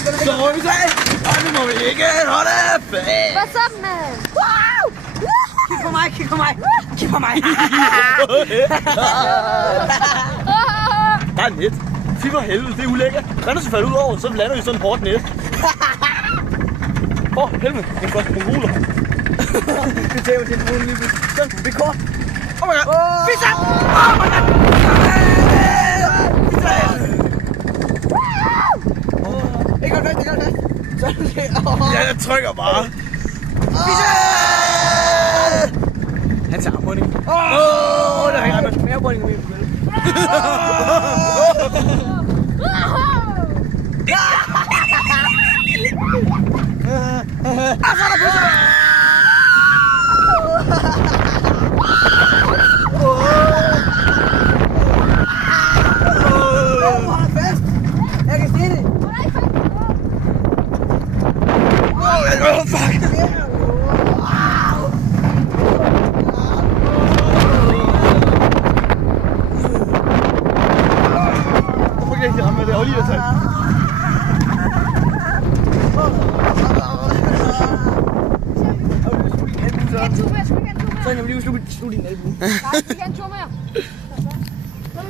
Så må vi tage, og nu må vi ikke holde bag. Hvad så, mand? Kig på mig, kig på mig. Kig på mig. Der er et net. Fy for helvede, det er ulækkert. Hvad er der så faldet ud over, så lander vi sådan et hårdt net. Helvede, en flot mongoler. Vi tager til en brune lige pludselig. Sådan, vi er kort. Oh my god. Fisk op! Oh my god! Ikke hold fast, ikke hold fast. Sådan det. Ja, jeg trykker bare. Han tager ammunding. Der er ikke andet. Mere bunding med min Skal vi have en tur mere? Så er jeg lige slutte din albue. Nej, vi skal have en tur mere.